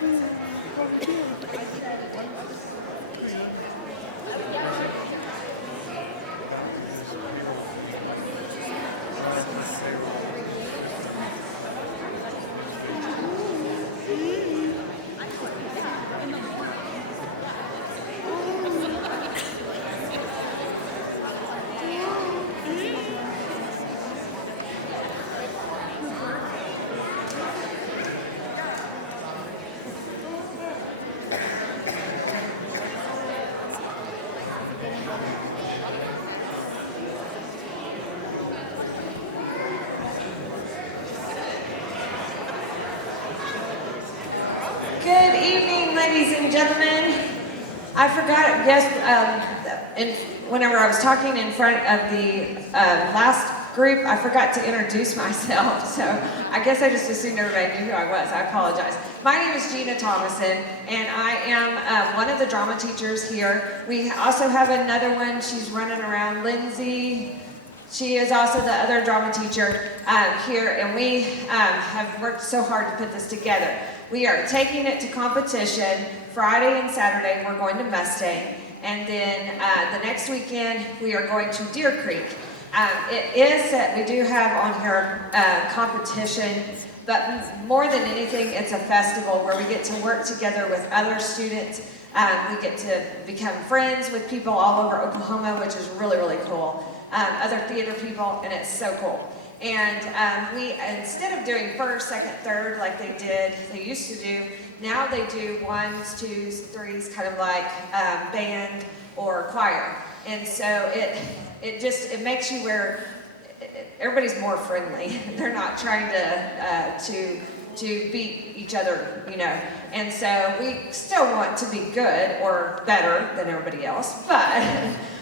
Good evening, ladies and gentlemen. I forgot, whenever I was talking in front of the last group, I forgot to introduce myself, so I guess I just assumed everybody knew who I was. I apologize. My name is Gina Thomason, and I am one of the drama teachers here. We also have another one, she's running around, Lindsay. She is also the other drama teacher here, and we have worked so hard to put this together. We are taking it to competition. Friday and Saturday, we're going to Mustang. And then the next weekend, we are going to Deer Creek. It is that we do have on here competition, but more than anything, it's a festival where we get to work together with other students. We get to become friends with people all over Oklahoma, which is really, really cool. Other theater people, and it's so cool. And we, instead of doing first, second, third, like they used to do, now they do ones, twos, threes, kind of like band or choir. And so it makes you where everybody's more friendly. They're not trying to beat each other, you know. And so we still want to be good or better than everybody else, but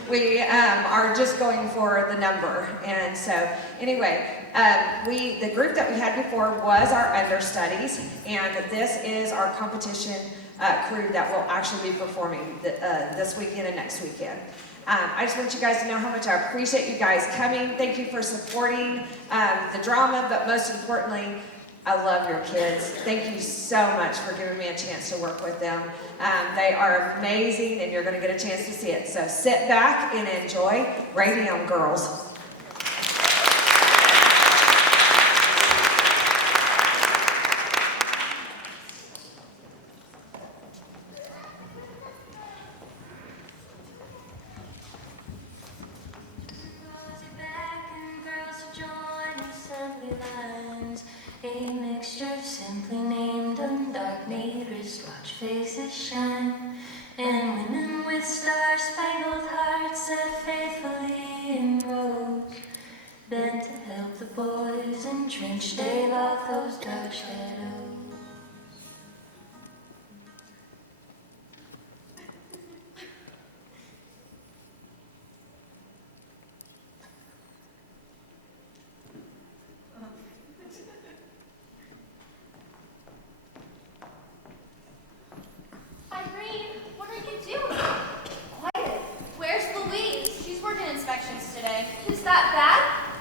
we are just going for the number. And so anyway, the group that we had before was our understudies, and this is our competition crew that will actually be performing this weekend and next weekend. I just want you guys to know how much I appreciate you guys coming. Thank you for supporting the drama, but most importantly, I love your kids. Thank you so much for giving me a chance to work with them. They are amazing, and you're going to get a chance to see it. So sit back and enjoy Radium Girls. A mixture simply named on dark wrist watch faces shine, and women with star-spangled hearts set faithfully in rows, bent to help the boys entrenched stave off those dark shadows.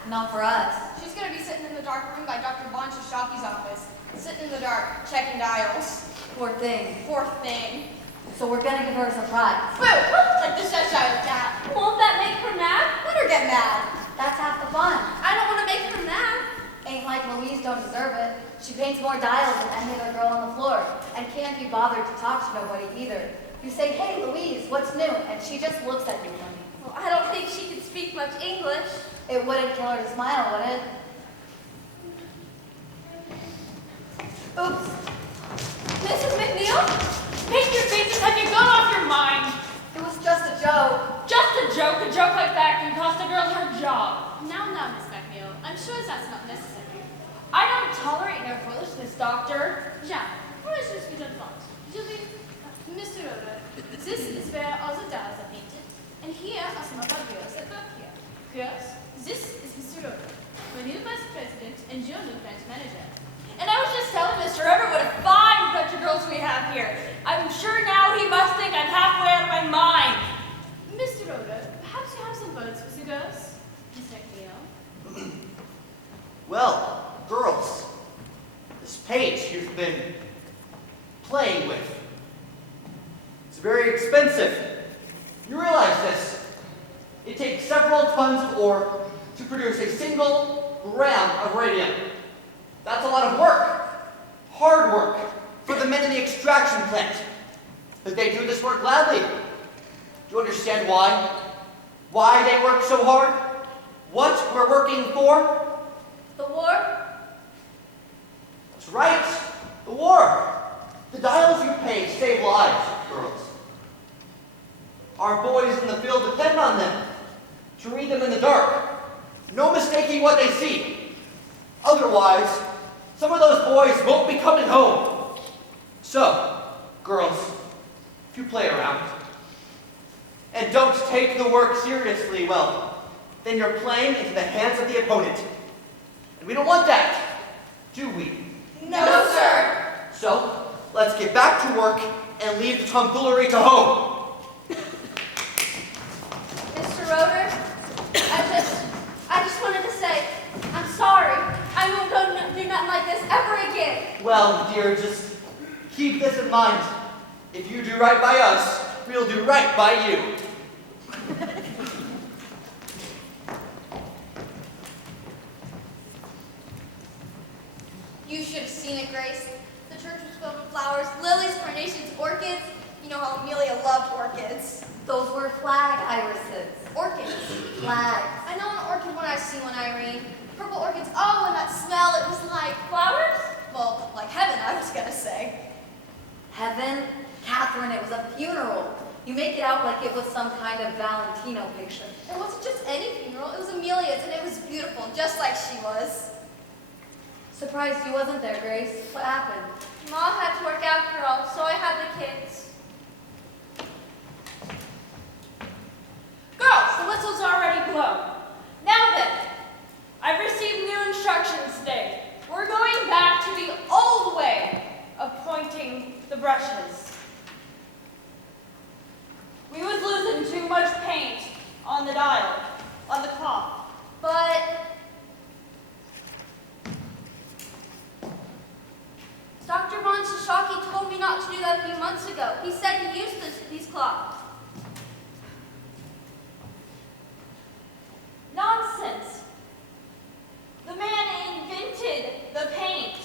Not for us. She's going to be sitting in the dark room by Dr. Von Shoshaki's office. Sitting in the dark, checking dials. Poor thing. Poor thing. So we're going to give her a surprise. Boo! Like the Cheshire Cat. Won't that make her mad? Let her get mad. That's half the fun. I don't want to make her mad. Ain't like Louise don't deserve it. She paints more dials than any other girl on the floor, and can't be bothered to talk to nobody either. You say, hey, Louise, what's new? And she just looks at you funny. Well, I don't think she can speak much English. It wouldn't kill her to smile, would it? Oops. Mrs. McNeil? Paint your faces. Have you gone off your mind? It was just a joke. Just a joke? A joke like that can cost a girl her job. Now, Miss McNeil. I'm sure that's not necessary. I don't tolerate no foolishness, Doctor. Ja, foolishness we don't want. Julie, Mr. Roder, this is where all the dials are painted. And here are some of our girls that work here. Girls, this is Mr. Roder, my new vice president and your new branch manager. And I was just telling Mr. Roder what a fine bunch of girls we have here. I'm sure now he must think I'm halfway out of my mind. Mr. Roder, perhaps you have some words with the girls? Miss McNeil? Well, girls, this page you've been playing with. It's very expensive. You realize this. It takes several tons of ore to produce a single gram of radium. That's a lot of work. Hard work for the men in the extraction plant. But they do this work gladly. Do you understand why? Why they work so hard? What we're working for? The war? That's right, the war. The dials you pay save lives, girls. Our boys in the field depend on them to read them in the dark. No mistaking what they see. Otherwise, some of those boys won't be coming home. So, girls, if you play around and don't take the work seriously, well, then you're playing into the hands of the opponent. And we don't want that, do we? No, sir. So, let's get back to work and leave the tomfoolery to home. Mr. Roeder, I just wanted to say, I'm sorry. I won't do nothing like this ever again. Well, dear, just keep this in mind. If you do right by us, we'll do right by you. You should have seen it, Grace. The church was filled with flowers, lilies, carnations, orchids. You know how Amelia loved orchids. Those were flag irises. Orchids. Flags. I know an orchid when I see one, Irene. Purple orchids. Oh, and that smell, it was like flowers? Well, like heaven, I was gonna say. Heaven? Catherine, it was a funeral. You make it out like it was some kind of Valentino picture. It wasn't just any funeral, it was Amelia's, and it was beautiful, just like she was. Surprised you wasn't there, Grace. What happened? Ma had to work out, girl, so I had the kids. Girls, the whistle's already blown. Now then, I've received new instructions today. We're going back to the old way of pointing the brushes. We was losing too much paint on the dial, on the cloth. But Dr. Von Shishaki told me not to do that a few months ago. He said he used these cloths. Nonsense. The man invented the paint.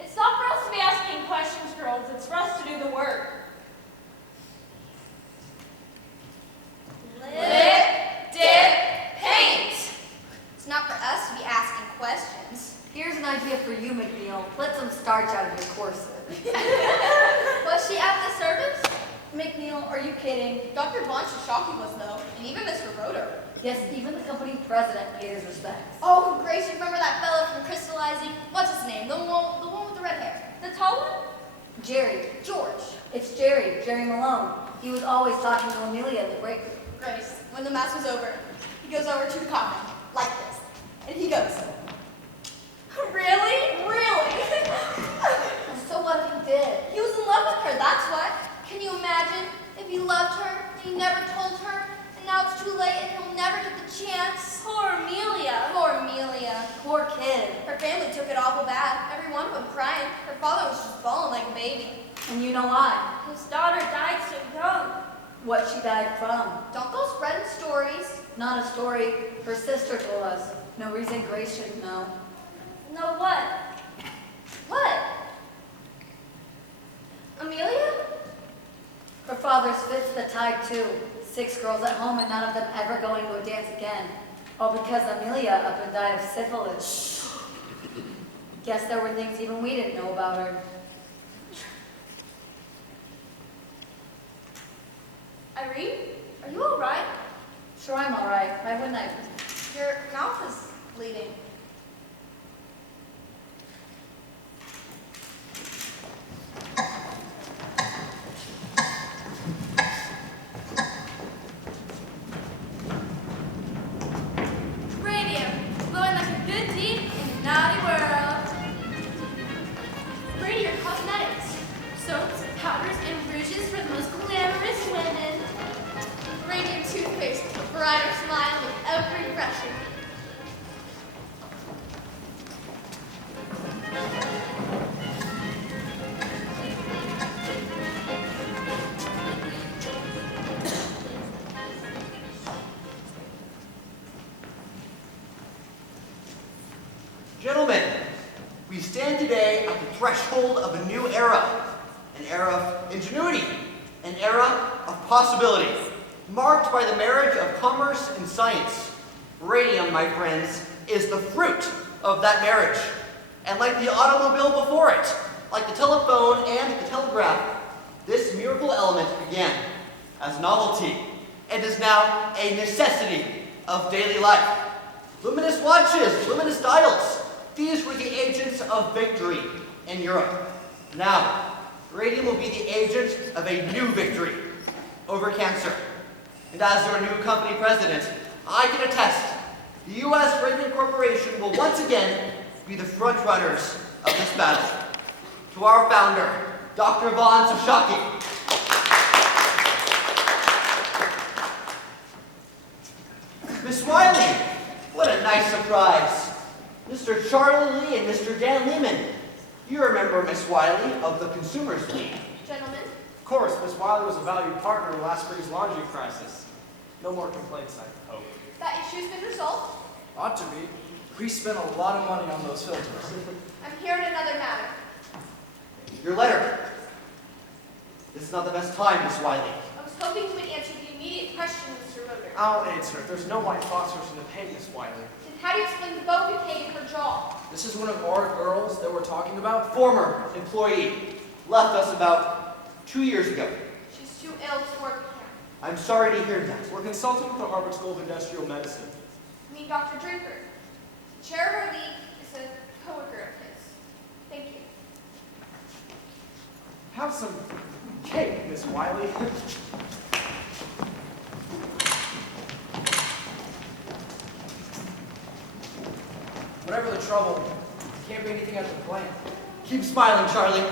It's not for us to be asking questions, girls. It's for us to do the work. Lip, dip, paint. It's not for us to be asking questions. Here's an idea for you, McNeil. Let some starch out of your corset. Was she at the service? McNeil, are you kidding? Dr. Von Shishaki was, though, and even Mr. Roeder. Yes, even the company president paid his respects. Oh, Grace, you remember that fellow from Crystallizing? What's his name? The one with the red hair. The tall one? Jerry. George. It's Jerry Malone. He was always talking to Amelia in the break room. Grace, when the mass was over, he goes over to the coffin, like this, and he goes, Really? really? So what if he did? He was in love with her, that's what. Can you imagine if he loved her and he never told her, and now it's too late and he'll never get the chance? Poor Amelia. Poor Amelia. Poor kid. Her family took it awful bad, every one of them crying. Her father was just bawling like a baby. And you know why? His daughter died so young. What she died from. Don't go spreading stories. Not a story her sister told us. No reason Grace shouldn't know. No, what? What? Amelia? Her father's fits the tide too. 6 girls at home and none of them ever going to a dance again. All because Amelia up and died of syphilis. Guess there were things even we didn't know about her. Irene? Are you alright? Sure, I'm all right. Why wouldn't I? Your mouth is bleeding. Radium, glowing like a good deed in a naughty world. Radium cosmetics, soaps, powders, and rouges for the most glamorous women. Radium toothpaste, a brighter smile with every brushing. today at the threshold of a new era. An era of ingenuity. An era of possibility. Marked by the marriage of commerce and science. Radium, my friends, is the fruit of that marriage. And like the automobile before it, like the telephone and the telegraph, this miracle element began as a novelty and is now a necessity of daily life. Luminous watches, luminous dials, these were the agents of victory in Europe. Now, radium will be the agent of a new victory over cancer. And as your new company president, I can attest, the U.S. Radium Corporation will once again be the front runners of this battle. To our founder, Dr. Von Sushaki. Miss Wiley, what a nice surprise. Mr. Charlie Lee and Mr. Dan Lehman. You remember Miss Wiley of the Consumers League. Gentlemen, Of course, Miss Wiley was a valued partner in last spring's laundry crisis. No more complaints, I hope. that issue's been resolved. Ought to be. We spent a lot of money on those filters. I'm here in another matter. Your letter. This is not the best time, Miss Wiley. I was hoping you would answer the immediate question, Mr. Roeder. I'll answer it. There's no white phosphorus in the paint, Miss Wiley. Then how do you explain the bone decay in her jaw? This is one of our girls that we're talking about? Former employee left us about 2 years ago. She's too ill to work here. I'm sorry to hear that. We're consulting with the Harvard School of Industrial Medicine. I mean Dr. Drinker. The chair of our league is a coworker of his. Thank you. Have some cake, Miss Wiley. Whatever the trouble, can't be anything out of the plan. Keep smiling, Charlie.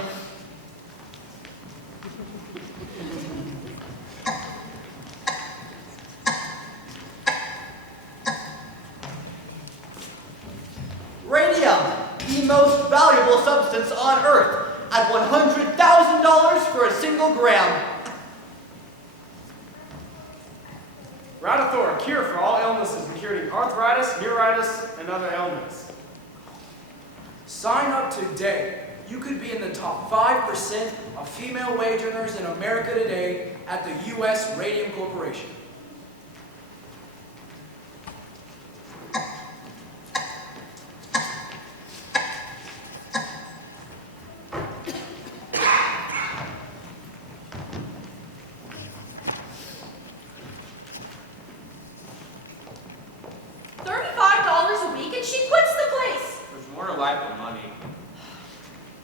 Radium, the most valuable substance on Earth, at $100,000 for a single gram. Radathor, a cure for all illnesses, including arthritis, neuritis, and other ailments. Sign up today. You could be in the top 5% of female wage earners in America today at the U.S. Radium Corporation. $35 a week and she quits the place. There's more to life than money.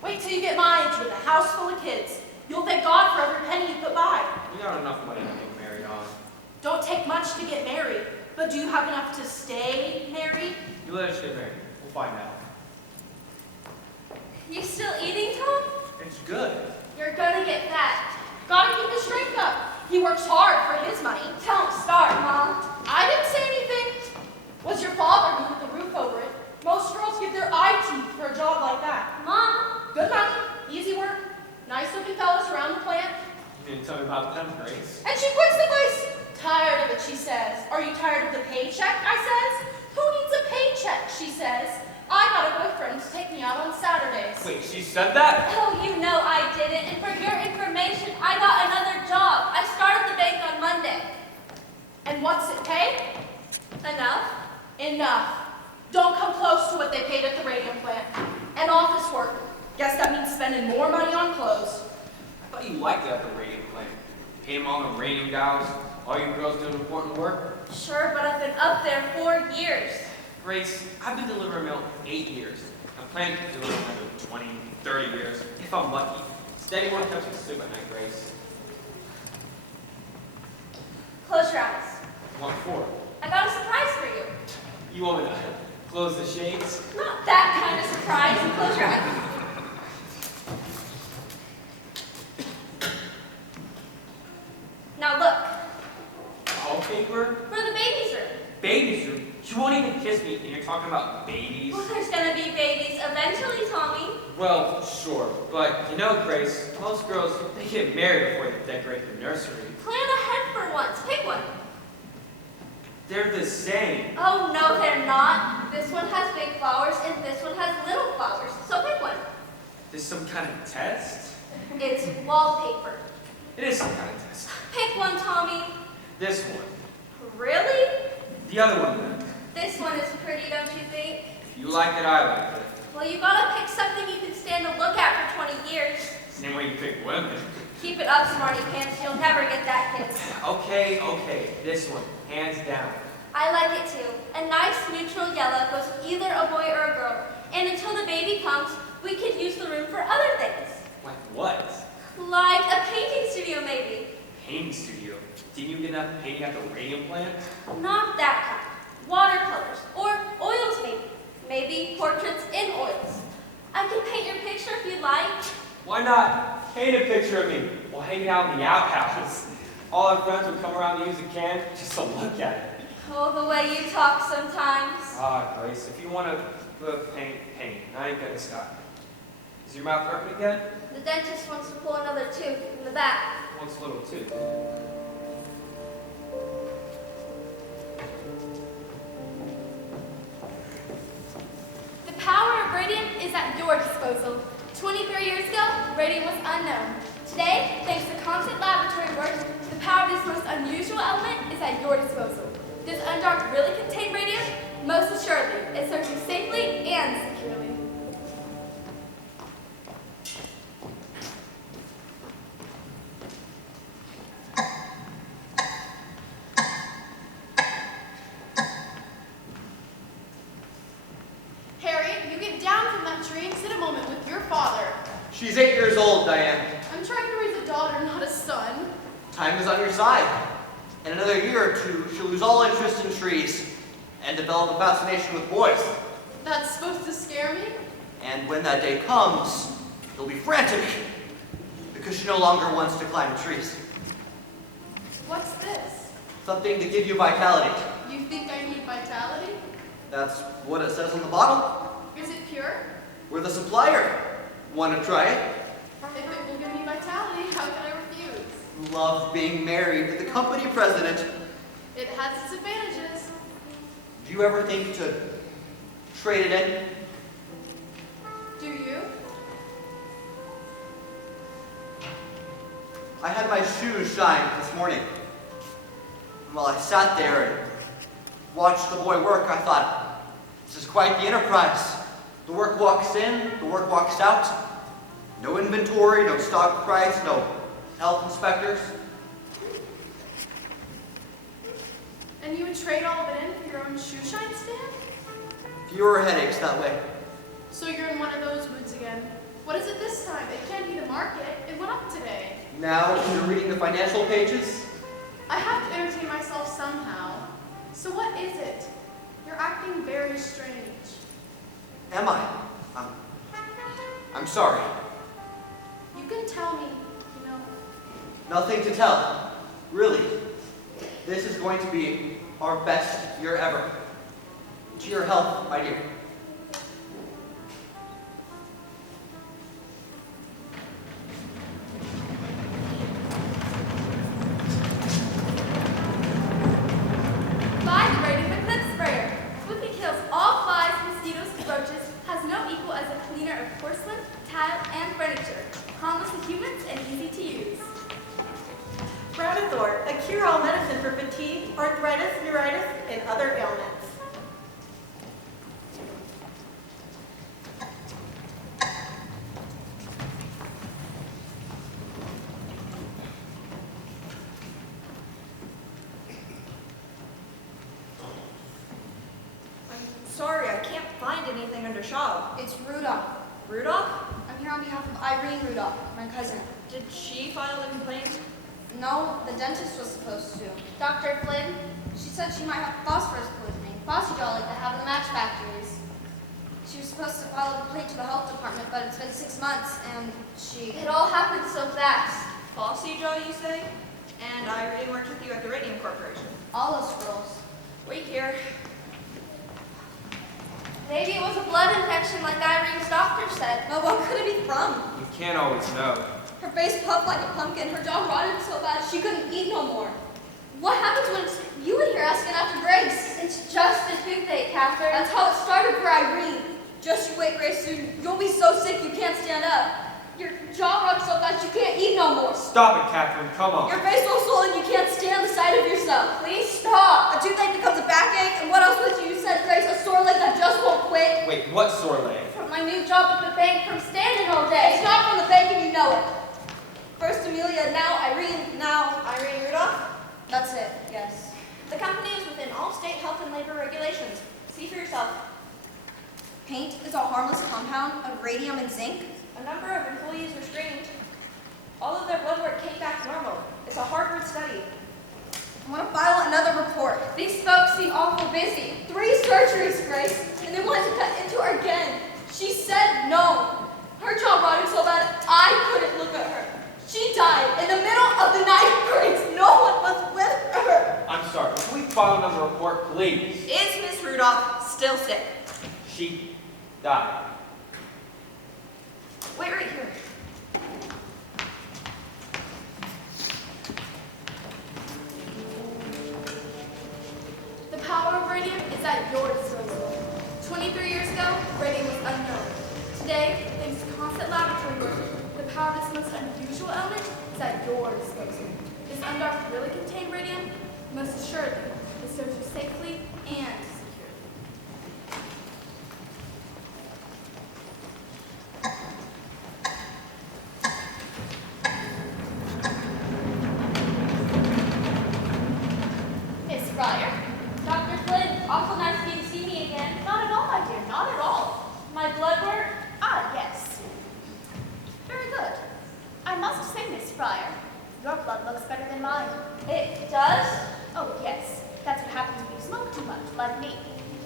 Wait till you get my age with a house full of kids. You'll thank God for every penny you put by. We got enough money to get married on. Don't take much to get married, but do you have enough to stay married? You let us get married. We'll find out. You still eating, Tom? It's good. You're gonna get fat. Gotta keep his strength up. He works hard for his money. Don't start, Mom. I didn't say anything. Was your father who put the roof over it? Most girls give their eye teeth for a job like that. Mom, Good money, easy work, nice looking fellas around the plant. You didn't tell me about them, Grace. And she quits the place. Tired of it, she says. Are you tired of the paycheck? I says. Who needs a paycheck? She says. I got a boyfriend to take me out on Saturdays. Wait, she said that? oh, you know I didn't. And for your information, I got another job. I start at the bank on Monday. And what's it pay? Enough? Enough. Don't come close to what they paid at the radium plant. And office work. Guess that means spending more money on clothes. I thought you liked that at the radium plant. Paid them all the radium gals, all you girls doing important work. Sure, but I've been up there 4 years. Grace, I've been delivering milk 8 years. I'm planning to deliver another 20, 30 years, if I'm lucky. Steady one cups of soup at night, Grace. Close your eyes. What for? I got a surprise for you. You want me to close the shades? Not that kind of surprise. Close your eyes. Now look, Wallpaper? for the baby's room. Babies room? You won't even kiss me and you're talking about babies? Well, there's gonna be babies eventually, Tommy. Well, sure. But you know, Grace, most girls, they get married before they decorate the nursery. Plan ahead for once. Pick one. They're the same. Oh, no, they're not. This one has big flowers and this one has little flowers. So pick one. This some kind of test? It's wallpaper. It is some kind of test. Pick one, Tommy. This one. Really? The other one then. This one is pretty, don't you think? If you like it, I like it. Well, you gotta pick something you can stand to look at for 20 years. Same way you pick women. Keep it up, smarty pants. You'll never get that kiss. Okay. This one. Hands down. I like it too. A nice neutral yellow goes with either a boy or a girl. And until the baby comes, we could use the room for other things. Like what? Like a painting studio, maybe. Painting studio. Didn't you get enough painting at the Radium plant? Not that kind. Watercolors. Or oils, maybe. Maybe portraits in oils. I can paint your picture if you'd like. Why not? Paint a picture of me while hanging out in the outhouse. All our friends would come around and use a can just to look at it. Oh, the way you talk sometimes. Ah, Grace, if you want to paint. I ain't gonna stop. Is your mouth hurting again? The dentist wants to pull another tooth in the back. What's little too? The power of radium is at your disposal. 23 years ago, radium was unknown. Today, thanks to constant laboratory work, the power of this most unusual element is at your disposal. Does Undark really contain radium? Most assuredly, it serves you safely and securely. Harry, you get down from that tree and sit a moment with your father. She's 8 years old, Diane. I'm trying to raise a daughter, not a son. Time is on your side. In another year or two, she'll lose all interest in trees and develop a fascination with boys. That's supposed to scare me? And when that day comes, she'll be frantic because she no longer wants to climb trees. What's this? Something to give you vitality. You think I need vitality? That's what it says on the bottle. Is it pure? We're the supplier. Want to try it? If it will give me vitality, how can I refuse? Love being married to the company president. It has its advantages. Do you ever think to trade it in? Do you? I had my shoes shine this morning. And while I sat there and watched the boy work, I thought, this is quite the enterprise. The work walks in, the work walks out. No inventory, no stock price, no health inspectors. And you would trade all of it in for your own shoe shine stand? Fewer headaches that way. So you're in one of those moods again. What is it this time? It can't be the market. It went up today. Now you're reading the financial pages? I have to entertain myself somehow. So what is it? You're acting very strange. Am I? I'm sorry. You can tell me, Nothing to tell. Really. This is going to be our best year ever. To your health, my dear. Buy the Radium Eclipse Sprayer. Swiftly kills all flies, mosquitoes, roaches, has no equal as a cleaner of porcelain, tile, and furniture. Harmless to humans and easy to use. Radithor, a cure-all medicine for fatigue, arthritis, neuritis, and other ailments. Sorry, I can't find anything under shop. It's Rudolph. Rudolph? I'm here on behalf of Irene Rudolph, my cousin. Did she file a complaint? No, the dentist was supposed to. Dr. Flynn, she said she might have phosphorus poisoning, phosphogel like they have in the match factories. She was supposed to file a complaint to the health department, but it's been 6 months, and It all happened so fast. Phosphogel, you say? And Irene worked with you at the Radium Corporation. All those girls. Wait here. Maybe it was a blood infection like Irene's doctor said. But what could it be from? You can't always know. Her face puffed like a pumpkin, her jaw rotted so bad she couldn't eat no more. What happens when it's you in here asking after Grace? It's just a toothache, Catherine. That's how it started for Irene. Just you wait, Grace, soon you'll be so sick you can't stand up. no more. Stop it, Catherine. Come on. Your face so swollen you can't stand the sight of yourself. Please stop. A toothache becomes a backache, and what else was you said, Grace? A sore leg that just won't quit. Wait, what sore leg? From my new job at the bank, from standing all day. It's not from the bank, and you know it. First Amelia, now Irene Rudolph? That's it, yes. The company is within all state health and labor regulations. See for yourself. Paint is a harmless compound of radium and zinc. A number of employees were screened. All of their blood work came back normal. It's a Harvard study. I'm going to file another report. These folks seem awful busy. 3 surgeries, Grace, and they wanted to cut into her again. She said no. Her jaw rotted so bad I couldn't look at her. She died in the middle of the night, Grace. No one was with her. I'm sorry. Can we file another report, please? Is Miss Rudolph still sick? She died. Wait right here. The power of radium is at your disposal. 23 years ago, radium was unknown. Today, thanks to constant laboratory work, the power of this most unusual element is at your disposal. Does Undark really contain radium? Most assuredly, it serves you safely and securely. Miss Fryer? Dr. Flynn, awful nice of you to see me again. Not at all, my dear, not at all. My blood work? Ah, yes. Very good. I must say, Miss Fryer, your blood looks better than mine. It does? Oh, yes. That's what happens when you smoke too much, like me.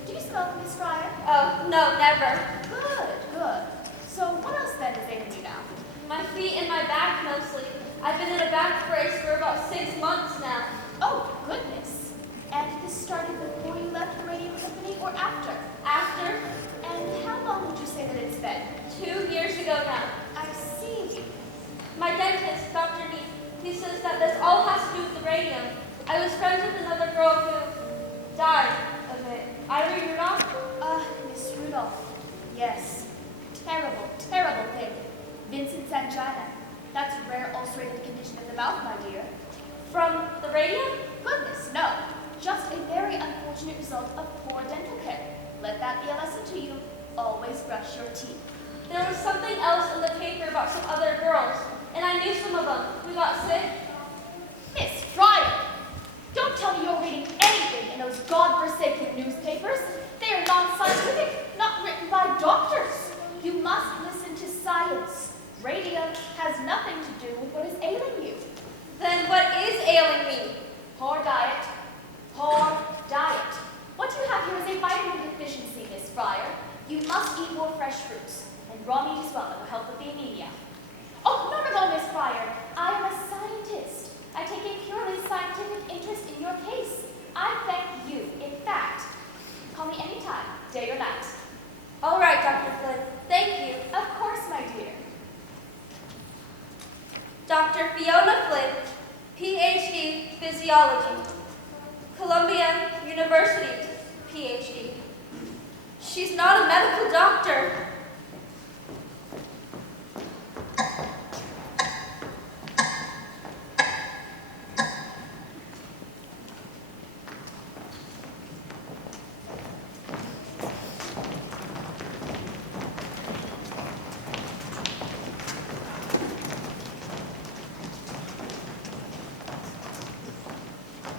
Do you smoke, Miss Fryer? Oh, no, never. Good, good. So what else then is ailing you now? My feet and my back mostly. I've been in a back brace for about 6 months now. Oh, goodness. And this started before you left the radio company or after? After? And how long would you say that it's been? 2 years ago now. I see. My dentist, Dr. Neef, he says that this all has to do with the radium. I was friends with another girl who died of it. Irene Rudolph? Miss Rudolph. Yes. Terrible, terrible thing. Vincent's angina. That's a rare ulcerative condition of the mouth, my dear. From the radium? Goodness, no. Just a very unfortunate result of poor dental care. Let that be a lesson to you. Always brush your teeth. There was something else in the paper about some other girls, and I knew some of them who got sick. Miss Fryer! Don't tell me you're reading anything in those godforsaken newspapers. They are non-scientific, not written by doctors. You must listen to science. Radium has nothing to do with what is ailing you. Then what is ailing me? Poor diet. Poor diet. What you have here is a vitamin deficiency, Miss Fryer. You must eat more fresh fruits, and raw meat as well that will help with the anemia. Oh, no, Miss Fryer. I am a scientist. I take a purely scientific interest in your case. I thank you. In fact, call me anytime, day or night. All right, Dr. Flynn. Thank you. Of course, my dear. Dr. Fiona Flynn, Ph.D. Physiology, Columbia University, Ph.D. She's not a medical doctor.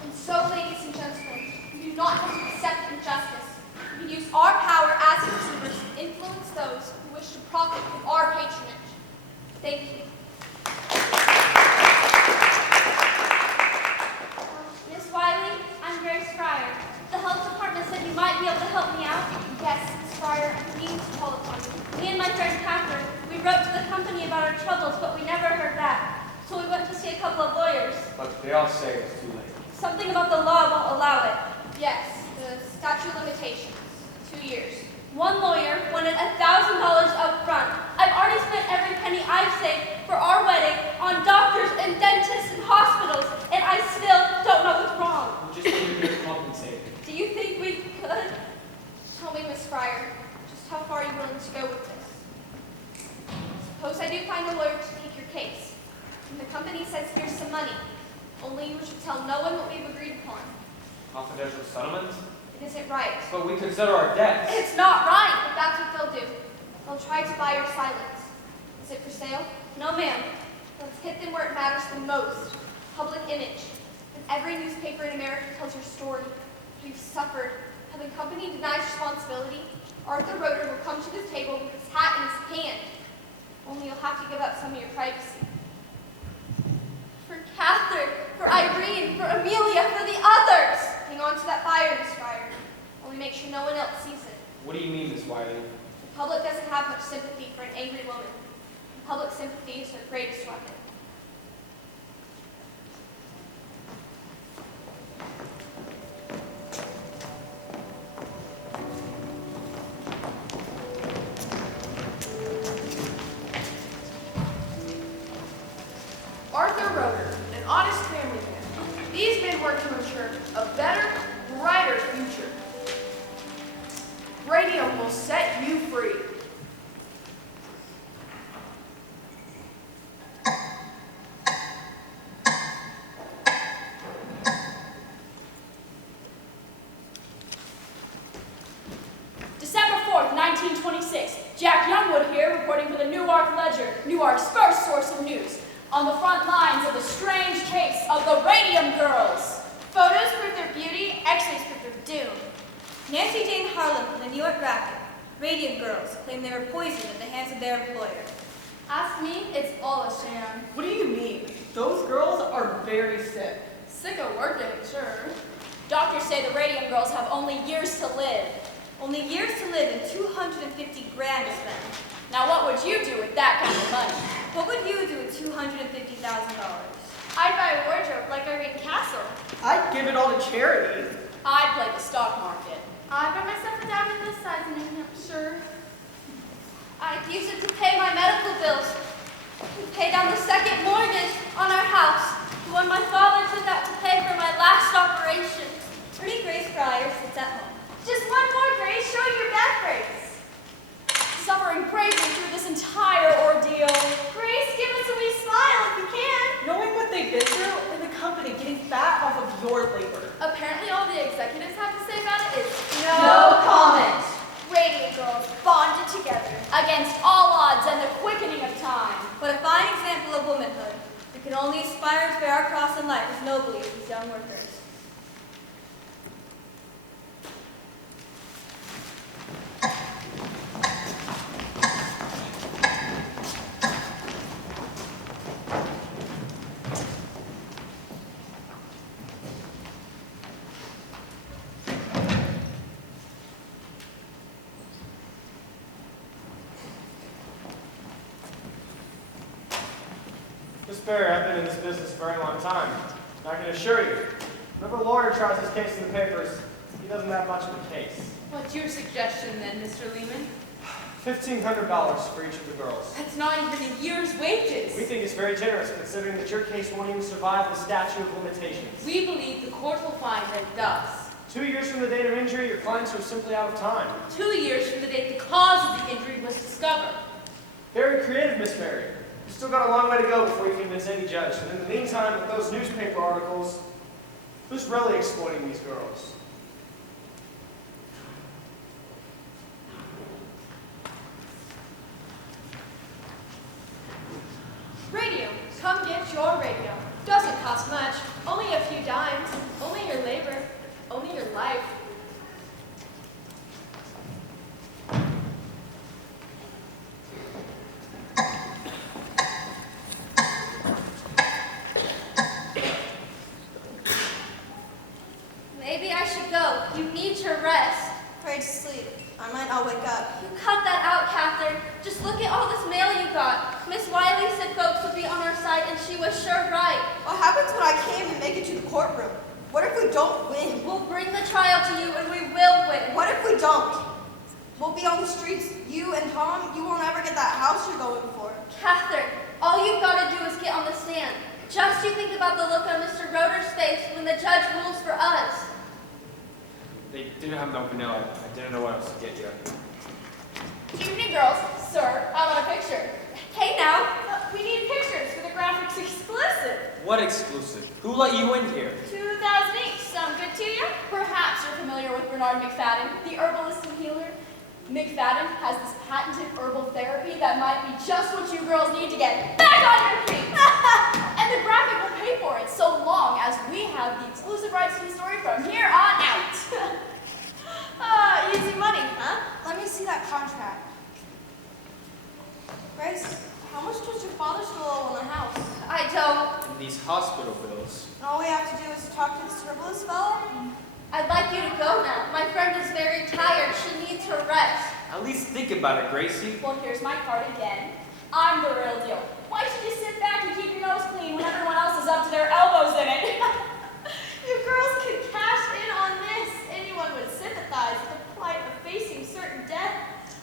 And so, ladies and gentlemen, we do not have to accept injustice. We use our power as consumers to influence those who wish to profit from our patronage. Thank you. Miss Wiley, I'm Grace Fryer. The health department said you might be able to help me out. Yes, Miss Fryer, I need to call upon you. Me and my friend Catherine, we wrote to the company about our troubles, but we never heard back. So we went to see a couple of lawyers. But they all say it's too late. Something about the law won't allow it. Yes, the statute of limitations. 2 years. One lawyer wanted $1,000 up front. I've already spent every penny I've saved for our wedding on doctors and dentists and hospitals, and I still don't know what's wrong. We'll just need to get compensated. Do you think we could? Tell me, Miss Fryer, just how far are you willing to go with this? Suppose I do find a lawyer to take your case. And the company says here's some money. Only you should tell no one what we've agreed upon. Confidential settlement? It isn't right. But we consider our debts. It's not right, but that's what they'll do. They'll try to buy your silence. Is it for sale? No, ma'am. Let's hit them where it matters the most. Public image. If every newspaper in America tells your story, how you've suffered, how the company denies responsibility, Arthur Roeder will come to this table with his hat in his hand. Only you'll have to give up some of your privacy. For Catherine, for Irene, for Amelia, for the others! Hang on to that fire, Miss Fryer. Only make sure no one else sees it. What do you mean, Miss Wiley? The public doesn't have much sympathy for an angry woman. And public sympathy is her greatest weapon. Arthur Roeder, an honest family man. These men work to ensure a better, brighter future. Radium will set you free. December 4th, 1926. Jack Youngwood here, reporting for the Newark Ledger, Newark's first source of news. On the front lines of the strange case of the Radium Girls. Photos prove their beauty, X-rays prove their doom. Nancy Jane Harlan from the New York Racket. Radium Girls claim they were poisoned at the hands of their employer. Ask me, it's all a sham. What do you mean? Those girls are very sick. Sick of working, sure. Doctors say the Radium Girls have only years to live. Only years to live and 250 grand to spend. Now what would you do with that kind of money? What would you do with $250,000? I'd buy a wardrobe like Irene Castle. I'd give it all to charity. I'd play the stock market. I'd buy myself a diamond this size in New Hampshire. I'd use it to pay my medical bills. And pay down the second mortgage on our house. The one my father took out to pay for my last operation. Pretty Grace Fryer sits at home. Just one more, Grace. Show your back brace. Suffering bravely through this entire ordeal. Grace, give us a wee smile if you can. Knowing what they've been through and the company getting fat off of your labor. Apparently all the executives have to say about it is No comment. Radium Girls bonded together. Against all odds and the quickening of time. What a fine example of womanhood. We can only aspire to bear our cross in life as nobly as these young workers. Miss Barry, I've been in this business a very long time. And I can assure you, whenever a lawyer tries his case in the papers, he doesn't have much of a case. What's your suggestion then, Mr. Lehman? $1,500 for each of the girls. That's not even a year's wages. We think it's very generous, considering that your case won't even survive the statute of limitations. We believe the court will find that it does. 2 years from the date of injury, your clients are simply out of time. 2 years from the date the cause of the injury was discovered. Very creative, Miss Barry. You've still got a long way to go before you convince any judge. And in the meantime, with those newspaper articles, who's really exploiting these girls? Radium. Come get your radium. Doesn't cost much. Only a few dimes. Only your labor. Only your life. Maybe I should go. You need to rest. Afraid to sleep. I might not wake up. You cut that out, Catherine. Just look at all this mail you got. Miss Wiley said folks would be on our side, and she was sure right. What happens when I can't even make it to the courtroom? What if we don't win? We'll bring the trial to you, and we will win. What if we don't? We'll be on the streets, you and Tom. You won't ever get that house you're going for. Catherine, all you've got to do is get on the stand. Just you think about the look on Mr. Roeder's face when the judge rules for us. They didn't have enough vanilla. I didn't know what else to get you. Evening, girls. Sir, I want a picture. Hey now, We need pictures for the graphics What exclusive? Who let you in here? 2,000 each. Sound good to you? Perhaps you're familiar with Bernard McFadden, the herbalist and healer. McFadden has this patented herbal therapy that might be just what you girls need to get back on your feet. And the graphic will pay for it so long as we have the exclusive rights to the story from here on out. Easy money, huh? Let me see that contract. Grace, how much does your father still owe on the house? I don't. And these hospital bills. All we have to do is talk to this herbalist fella? I'd like you to go now. My friend is very tired. She needs her rest. At least think about it, Gracie. Well, here's my card again. I'm the real deal. Why should you sit back and keep your nose clean when everyone else is up to their elbows in it? You girls could cash in on this. Anyone would sympathize with the plight of facing certain death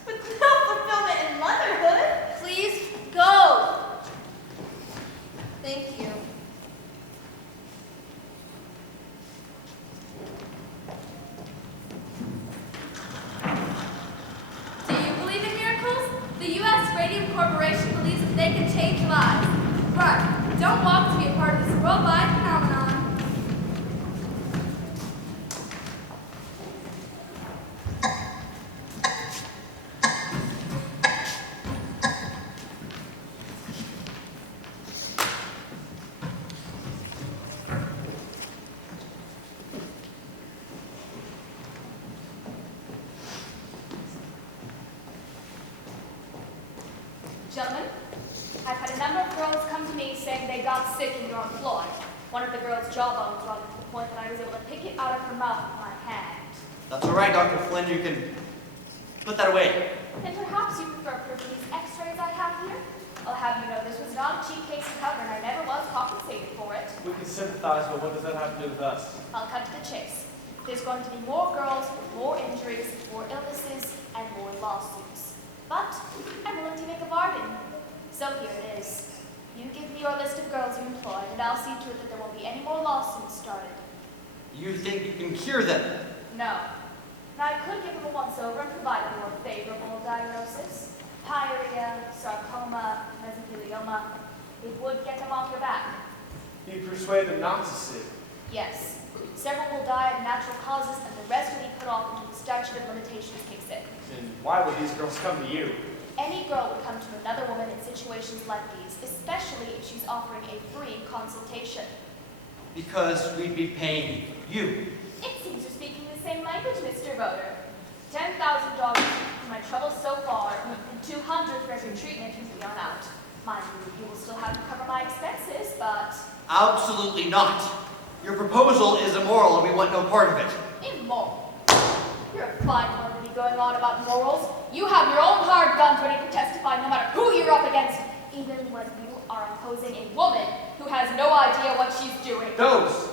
with no fulfillment in motherhood. Please go. Thank you. Do you believe in miracles? The U.S. Radium Corporation believes that they can change lives. But don't walk to be a part of this worldwide phenomenon. Gentlemen, I've had a number of girls come to me saying they got sick in your employ. One of the girls' jawbones rotted to the point that I was able to pick it out of her mouth with my hand. That's all right, Dr. Flynn. You can put that away. And perhaps you prefer proof of these x-rays I have here? I'll have you know this was not a cheap case to cover and I never was compensated for it. We can sympathize, but what does that have to do with us? I'll cut to the chase. There's going to be more girls with more injuries, more illnesses, and more lawsuits. But I'm willing to make a bargain. So here it is. You give me your list of girls you employed, and I'll see to it that there won't be any more lawsuits started. You think you can cure them? No. Now, I could give them a once-over and provide a more favorable diagnosis. Pyorrhea, sarcoma, mesothelioma. It would get them off your back. You persuade them not to sue. Yes. Several will die of natural causes, and the rest will be put off until the statute of limitations kicks in. And why would these girls come to you? Any girl would come to another woman in situations like these, especially if she's offering a free consultation. Because we'd be paying you. It seems you're speaking the same language, Mr. Voter. $10,000 for my troubles so far, and $200 for every treatment from here on out. Mind you will still have to cover my expenses, but... Absolutely not. Your proposal is immoral and we want no part of it. Immoral. You're a fine one to be going on about morals. You have your own hard guns ready to testify no matter who you're up against, even when you are opposing a woman who has no idea what she's doing. Those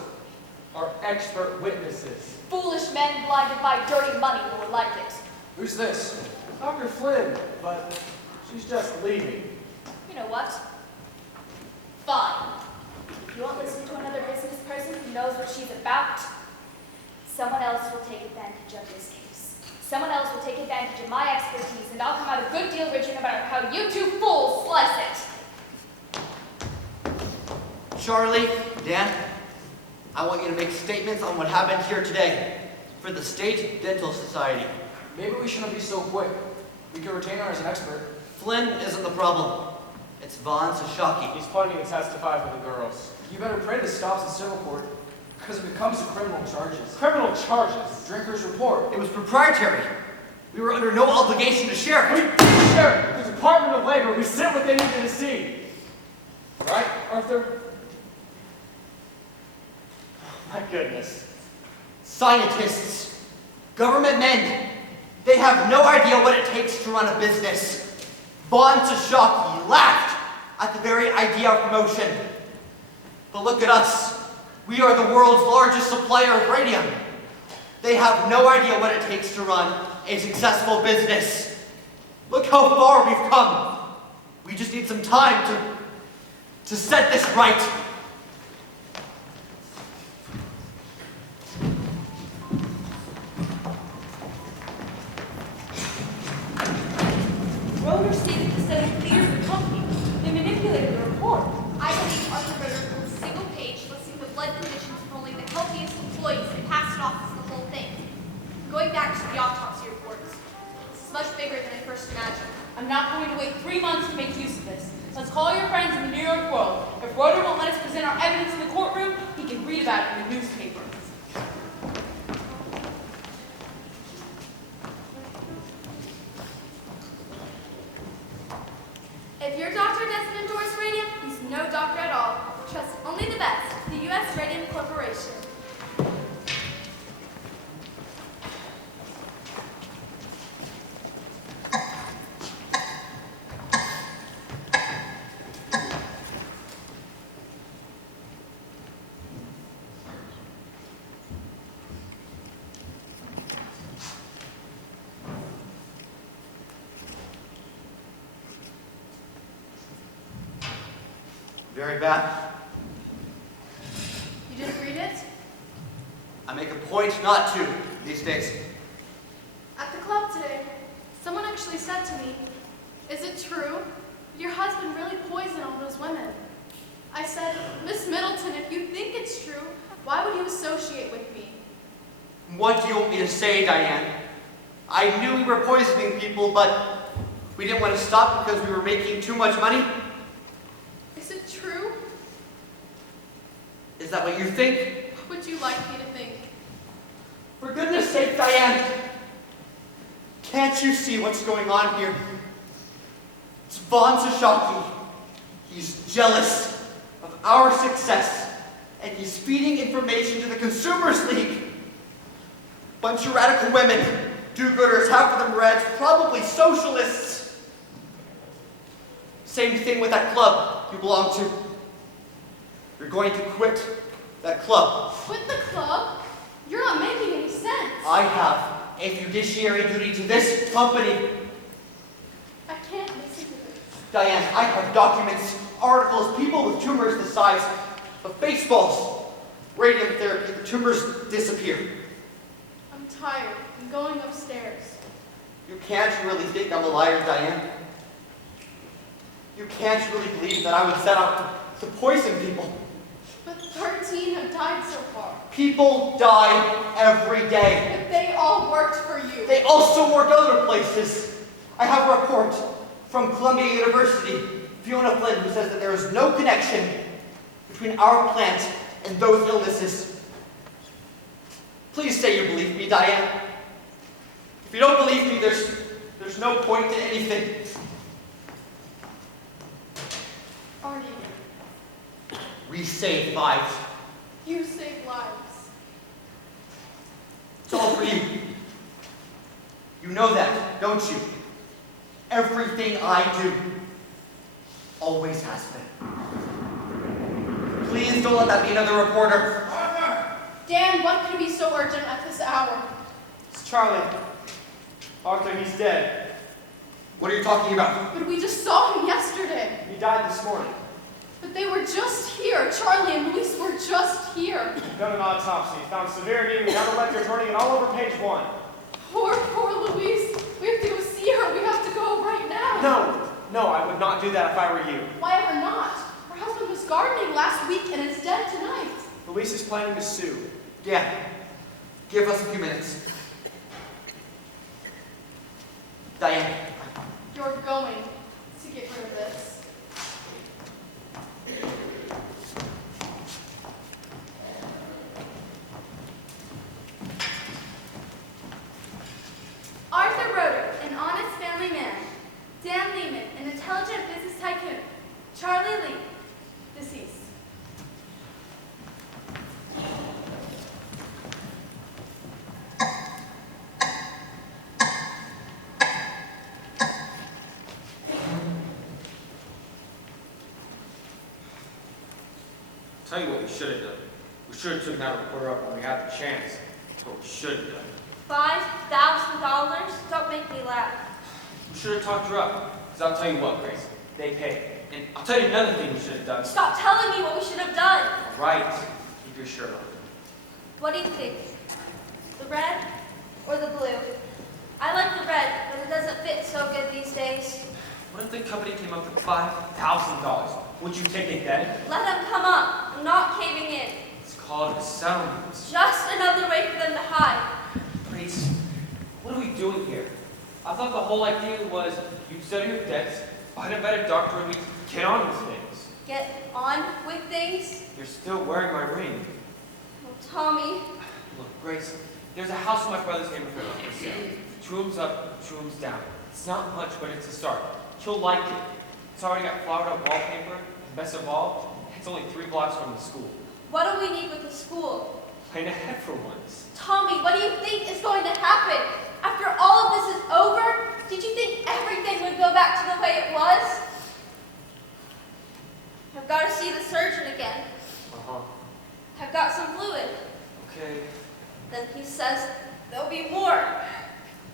are expert witnesses. Foolish men blinded by dirty money will like it. Who's this? Dr. Flynn, but she's just leaving. You know what? Fine. If you won't listen to another business person who knows what she's about, someone else will take advantage of this case. Someone else will take advantage of my expertise, and I'll come out a good deal richer no matter how you two fools slice it. Charlie, Dan, I want you to make statements on what happened here today for the State Dental Society. Maybe we shouldn't be so quick. We can retain her as an expert. Flynn isn't the problem. It's Vaughn Sashaki. He's planning to testify for the girls. You better pray this stops in civil court, because if it comes to criminal charges. Criminal charges? Drinker's report. It was proprietary. We were under no obligation to share it. We share it. The Department of Labor. We sit what they needed to see. Right, Arthur? Oh, my goodness. Scientists, government men, they have no idea what it takes to run a business. Vaughn Sashaki laughed at the very idea of promotion. But look at us. We are the world's largest supplier of radium. They have no idea what it takes to run a successful business. Look how far we've come. We just need some time to set this right. Roeder stated the study cleared the company. They manipulated the report. I believe Arthur Ritter pulled a single evidence in the courtroom, he can read about it in the newspaper. If your doctor doesn't endorse radium, he's no doctor at all. Trust only the best, the U.S. Radium Corporation. Very bad. You didn't read it? I make a point not to these days. At the club today, someone actually said to me, "Is it true? Your husband really poisoned all those women." I said, "Miss Middleton, if you think it's true, why would you associate with me?" What do you want me to say, Diane? I knew we were poisoning people, but we didn't want to stop because we were making too much money. Is it true? Is that what you think? What would you like me to think? For goodness sake, Diane! Can't you see what's going on here? It's Von Sashaki. He's jealous of our success, and he's feeding information to the Consumers League. Bunch of radical women, do-gooders, half of them Reds, probably socialists. Same thing with that club you belong to. You're going to quit that club. Quit the club? You're not making any sense. I have a fiduciary duty to this company. I can't listen to this. Diane, I have documents, articles, people with tumors the size of baseballs. Radium therapy, the tumors disappear. I'm tired. I'm going upstairs. You can't really think I'm a liar, Diane. You can't really believe that I would set out to poison people. But 13 have died so far. People die every day. But they all worked for you. They also work other places. I have a report from Columbia University, Fiona Flynn, who says that there is no connection between our plant and those illnesses. Please say you believe me, Diane. If you don't believe me, there's no point in anything. Arnie, We save lives. you save lives. It's all for you. You know that, don't you? Everything I do always has been. Please don't let that be another reporter. Dan, what could be so urgent at this hour? It's Charlie. Arthur, he's dead. What are you talking about? But we just saw him yesterday. He died this morning. But they were just here. Charlie and Luis were just here. Done an autopsy. Found severe anemia. Now the records running it all over page 1. Poor Luis. We have to go see her. We have to go right now. No, I would not do that if I were you. Why ever not? Her husband was gardening last week and is dead tonight. Luis is planning to sue. Yeah. Give us a few minutes. Diane. You're going to get rid of this. Arthur Roeder, an honest family man. Dan Lehman, an intelligent business tycoon. Charlie Lee, deceased. Tell you what we should have done. We should have taken that reporter up when we had the chance. That's what we should have done. $5,000? Don't make me laugh. We should have talked her up. Because I'll tell you what, Grace, they pay. And I'll tell you another thing we should have done. Stop telling me what we should have done. All right, keep your shirt on. What do you think? The red or the blue? I like the red, but it doesn't fit so good these days. What if the company came up with $5,000? Would you take it then? Let them come up. I'm not caving in. It's called a settlement. Just another way for them to hide. Grace, what are we doing here? I thought the whole idea was you settle your debts, find a better doctor, and we get on with things. get on with things? You're still wearing my ring. Well, Tommy, Look, Grace, there's a house in my brother's neighborhood for sale. 2 rooms up, 2 rooms down. It's not much, but it's a start. You'll like it. It's already got flowered up wallpaper, and best of all, it's only 3 blocks from the school. what do we need with the school? Plan ahead for once. Tommy, what do you think is going to happen? After all of this is over, did you think everything would go back to the way it was? I've got to see the surgeon again. Uh-huh. I've got some fluid. Okay. Then he says there'll be more.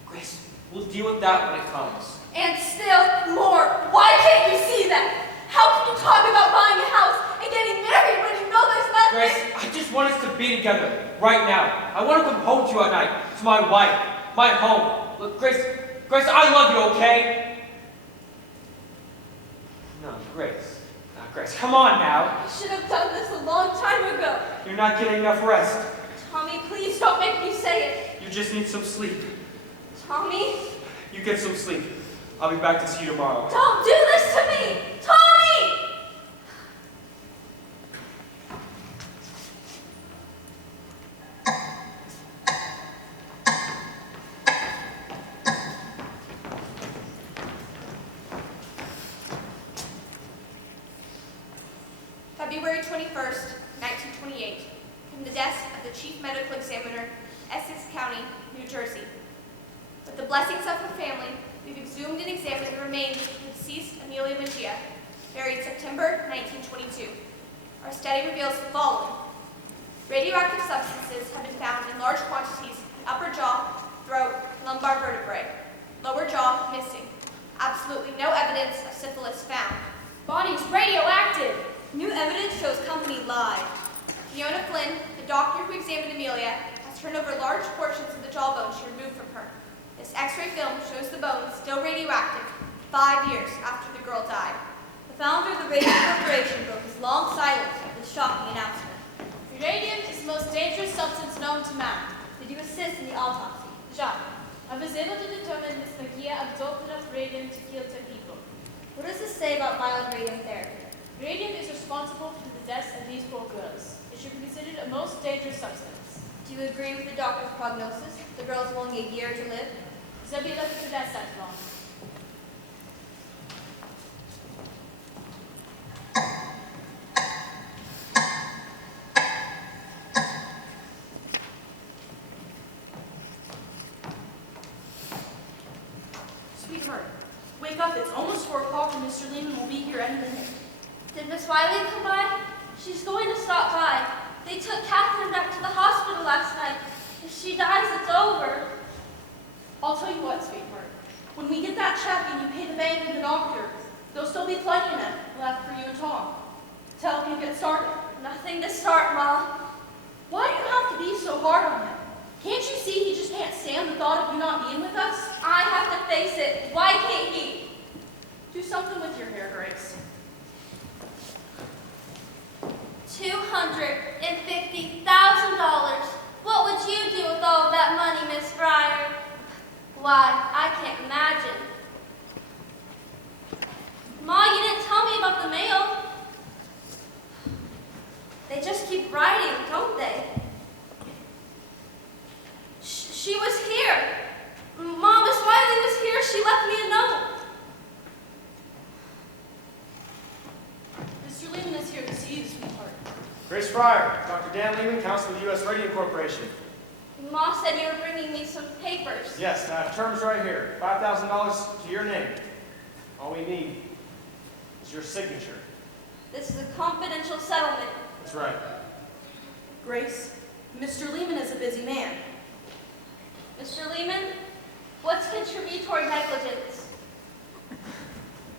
Grace, we'll deal with that when it comes. And still more. Why can't you see that? How can you talk about buying a house and getting married when you know there's nothing? Grace, I just want us to be together right now. I want to come home to you at night, to my wife, my home. Look, Grace, I love you, okay? No, Grace. No, Grace, come on now. I should have done this a long time ago. You're not getting enough rest. Tommy, please don't make me say it. You just need some sleep. Tommy, You get some sleep. I'll be back to see you tomorrow. don't do this to me. Tommy! February 21st, 1928, from the desk of the Chief Medical Examiner, Essex County, New Jersey. With the blessings of her family, we've exhumed and examined the remains of the deceased Amelia Mejia, buried September 1922. Our study reveals the following. Radioactive substances have been found in large quantities in upper jaw, throat, and lumbar vertebrae. Lower jaw missing. Absolutely no evidence of syphilis found. Body's radioactive. New evidence shows company lied. Fiona Flynn, the doctor who examined Amelia, has turned over large portions of the jawbone she removed from her. This x-ray film shows the bone still radioactive 5 years after the girl died. The founder of the Radium Corporation broke his long silence at this shocking announcement. Radium is the most dangerous substance known to man. Did you assist in the autopsy? Jacques, I was able to determine Miss Mejia absorbed enough radium to kill 10 people. What does this say about mild radium therapy? Radium is responsible for the deaths of these 4 girls. It should be considered a most dangerous substance. Do you agree with the doctor's prognosis? The girls have only a year to live. They'll be lucky to last that long. Sweetheart, wake up. It's almost 4 o'clock and Mr. Lehman will be here any minute. Did Miss Wiley come by? She's going to stop by. They took Catherine back to the hospital last night. If she dies, it's over. I'll tell you what, sweetheart. When we get that check and you pay the bank and the doctor, there'll still be plenty enough left for you and Tom to help you get started. Nothing to start, Ma. Why do you have to be so hard on him? Can't you see he just can't stand the thought of you not being with us? I have to face it. Why can't he? Do something with your hair, Grace. $250,000. What would you do with all of that money, Miss Fryer? Why, I can't imagine. Ma, you didn't tell me about the mail. They just keep writing, don't they? She was here. Mom, Miss Wiley was here. She left me a note. Mr. Lehman is here to see you, sweetheart. Grace Fryer, Dr. Dan Lehman, counsel of the U.S. Radium Corporation. Ma said you were bringing me some papers. Yes, I have terms right here. $5,000 to your name. All we need is your signature. This is a confidential settlement. That's right. Grace, Mr. Lehman is a busy man. Mr. Lehman, what's contributory negligence?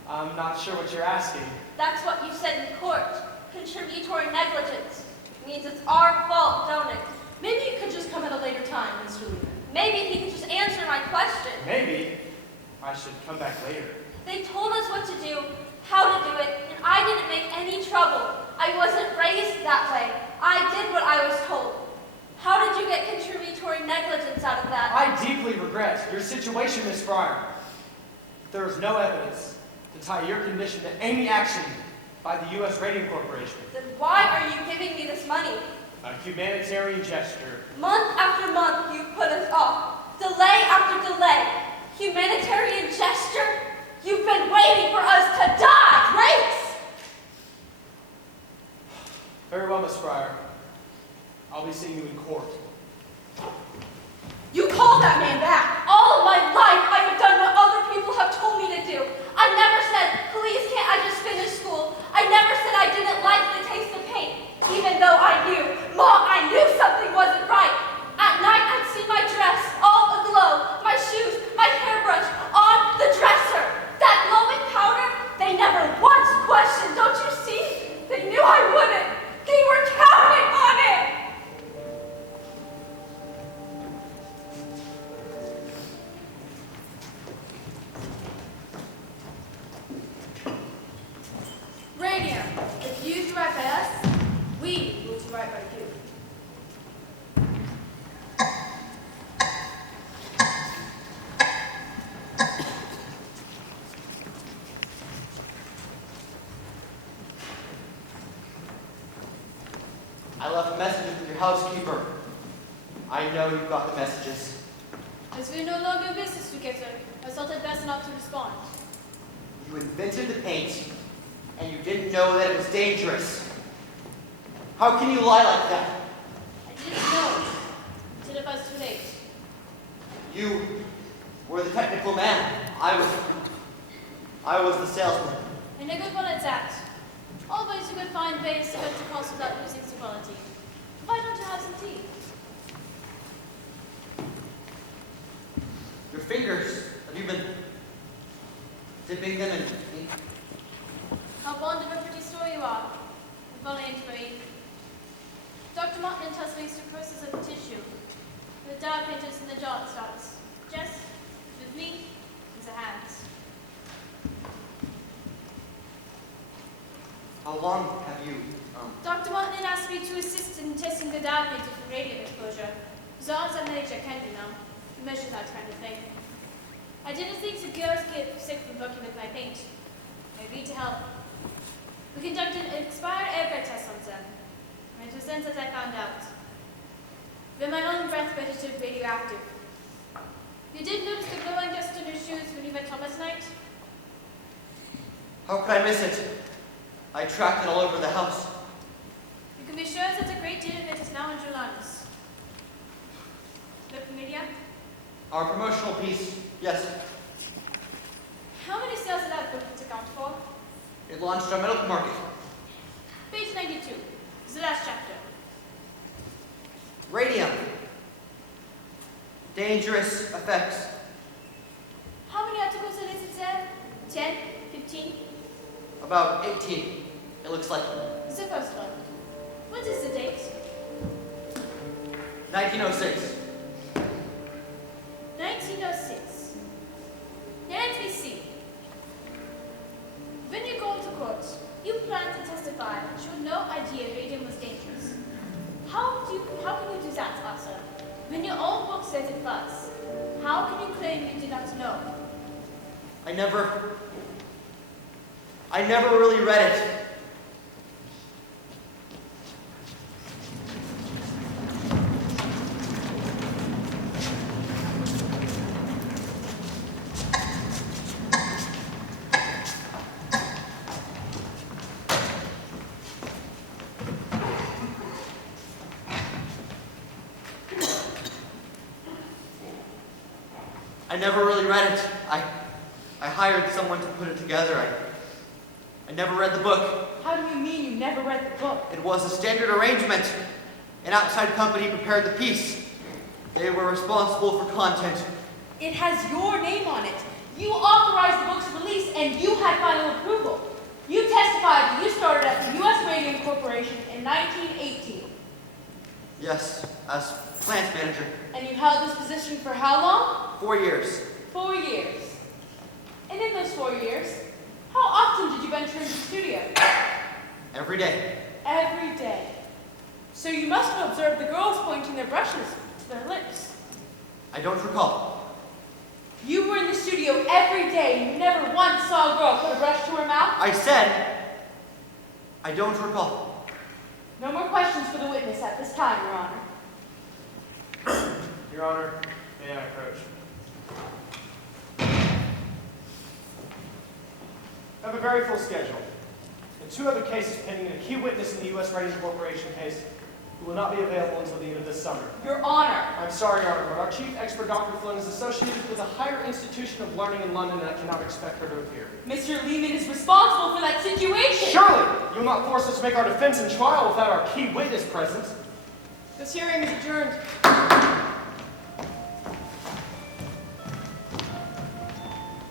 I'm not sure what you're asking. That's what you said in court. Contributory negligence. Means it's our fault, don't it? Maybe you could just come at a later time, Mr. Lehman. Maybe he could just answer my question. Maybe I should come back later. They told us what to do, how to do it, and I didn't make any trouble. I wasn't raised that way. I did what I was told. How did you get contributory negligence out of that? I deeply regret your situation, Miss Fryer. There is no evidence to tie your condition to any action by the U.S. Radium Corporation. Then why are you giving me this money? A humanitarian gesture. Month after month you've put us off. Delay after delay. Humanitarian gesture? You've been waiting for us to die! Grace! Very well, Miss Fryer. I'll be seeing you in court. You call that man back. All of my life I have done what other people have told me to do. I never said, please can't I just finish school? I never said I didn't like the taste of paint. Even though I knew, Mom, I knew something wasn't right. At night I'd see my dress all aglow, my shoes, my hairbrush on the dresser. That glowing powder, they never once questioned, don't you see? They knew I wouldn't. They were counting on it. Radium, if you do right by us, we will do right by you. I left messages with your housekeeper. I know you got the messages. As we're no longer in business together, I thought it best not to respond. You invented the paint, and you didn't know that it was dangerous. How can you lie like that? I didn't know until it was too late. You were the technical man. I was the salesman. And a good one at that. Always you could find ways to cut the cost without losing the quality. Why don't you have some tea? Your fingers, have you been dipping them in ink? How fond of a pretty story you are. I'm falling into it. Dr. Martin tells me it's the process of the tissue. The dye painters in the jar starts. Jess, with me, it's the hands. How long have you, Dr. Martin asked me to assist in testing the dye painter for radium exposure. Zones and nature can do now. Measure that kind of thing. I didn't think the girls get sick from working with my paint. I agreed to help. We conducted an expired airbag test on them. And it was then that I found out. Then my own breath registered radioactive. You did notice the glowing dust on your shoes when you went home last night? how could I miss it? I tracked it all over the house. You can be sure that a great deal of it is now in journals. Look, media. Our promotional piece, yes. How many sales did that book account for? It launched our medical market. Page 92, the last chapter. Radium. Dangerous effects. How many articles are listed there? 10? 15? About 18, it looks like. The first one. What is the date? 1906. 1906. Now let me see. When you go to court, you plan to testify and showed no idea radium was dangerous. How can you do that, Arthur? When your own book says it was. How can you claim you did not know? I never really read it. I never really read it. I hired someone to put it together. I never read the book. How do you mean you never read the book? It was a standard arrangement. An outside company prepared the piece. They were responsible for content. It has your name on it. You authorized the book's release and you had final approval. You testified that you started at the U.S. Radium Corporation in 1918. Yes, as plant manager. And you held this position for how long? 4 years. 4 years. And in those 4 years, how often did you venture into the studio? Every day. Every day. So you must have observed the girls pointing their brushes to their lips. I don't recall. You were in the studio every day and you never once saw a girl put a brush to her mouth? I said I don't recall. No more questions for the witness at this time, Your Honor. Your Honor, may I approach? I have a very full schedule. And 2 other cases pending, and a key witness in the U.S. Radium Corporation case who will not be available until the end of this summer. Your Honor. I'm sorry, Your Honor, but our chief expert, Dr. Flynn, is associated with a higher institution of learning in London, and I cannot expect her to appear. Mr. Lehman is responsible for that situation. Surely, you will not force us to make our defense in trial without our key witness present. This hearing is adjourned.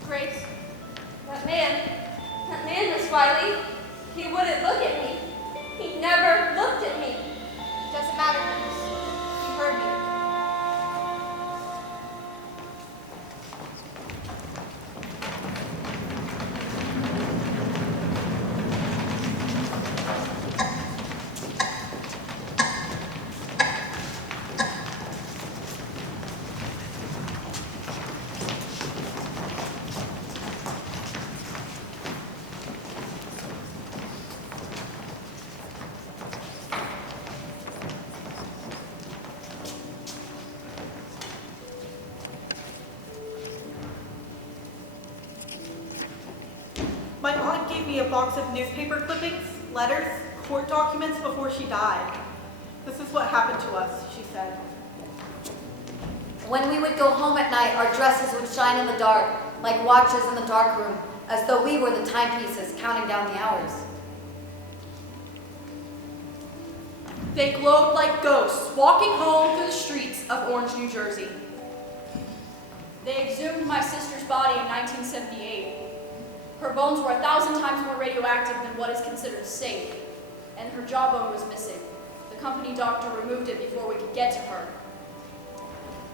Grace, that man, Miss Wiley, he wouldn't look at me. He never looked at me. Doesn't matter, Grace. You heard me. My aunt gave me a box of newspaper clippings, letters, court documents before she died. This is what happened to us, she said. When we would go home at night, our dresses would shine in the dark, like watches in the dark room, as though we were the timepieces counting down the hours. They glowed like ghosts, walking home through the streets of Orange, New Jersey. They exhumed my sister's body in 1978. Her bones were 1,000 times more radioactive than what is considered safe, and her jawbone was missing. The company doctor removed it before we could get to her.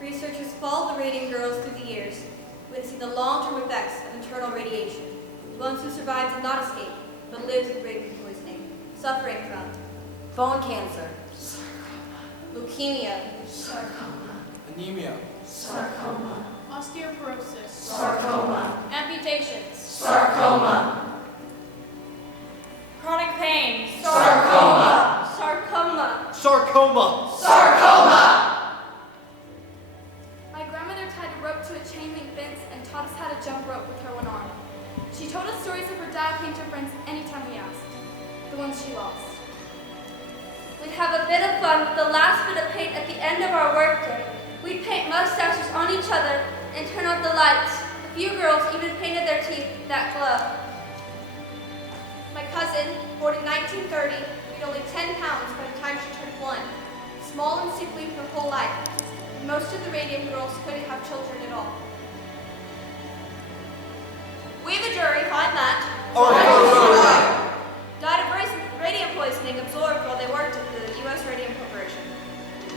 Researchers followed the radium girls through the years, witnessing the long-term effects of internal radiation. The ones who survived did not escape, but lived with radium poisoning, suffering from Bone cancer, leukemia, Anemia. Osteoporosis. Amputations. chronic pain, Sarcoma. My grandmother tied a rope to a chain link fence and taught us how to jump rope with her one arm. She told us stories of her dad painter friends anytime we asked, the ones she lost. We'd have a bit of fun with the last bit of paint at the end of our workday. We'd paint mustaches on each other and turn off the lights. A few girls even painted their teeth that glow. My cousin, born in 1930, weighed only 10 pounds by the time she turned 1. Small and sickly her whole life. Most of the radium girls couldn't have children at all. We, the jury, find that died of radium poisoning absorbed while they worked at the U.S. Radium Corporation.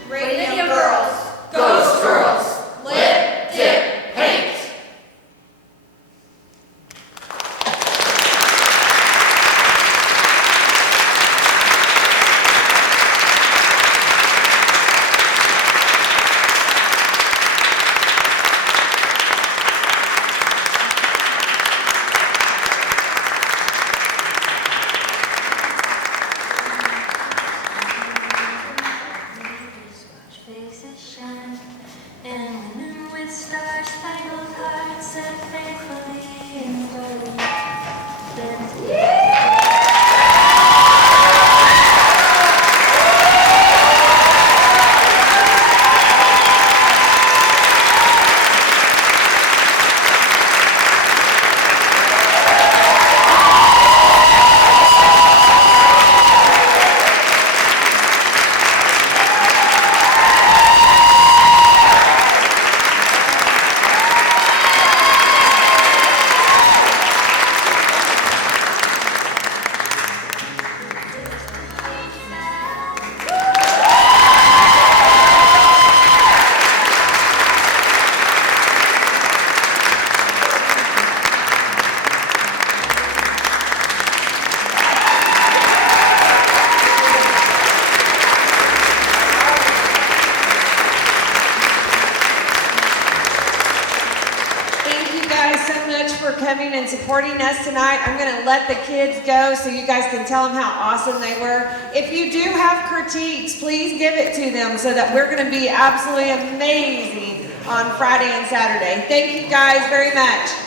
Radium girls, Ghost girls, lip, dip, paint. coming and supporting us tonight. I'm going to let the kids go so you guys can tell them how awesome they were. If you do have critiques, please give it to them so that we're going to be absolutely amazing on Friday and Saturday. Thank you guys very much.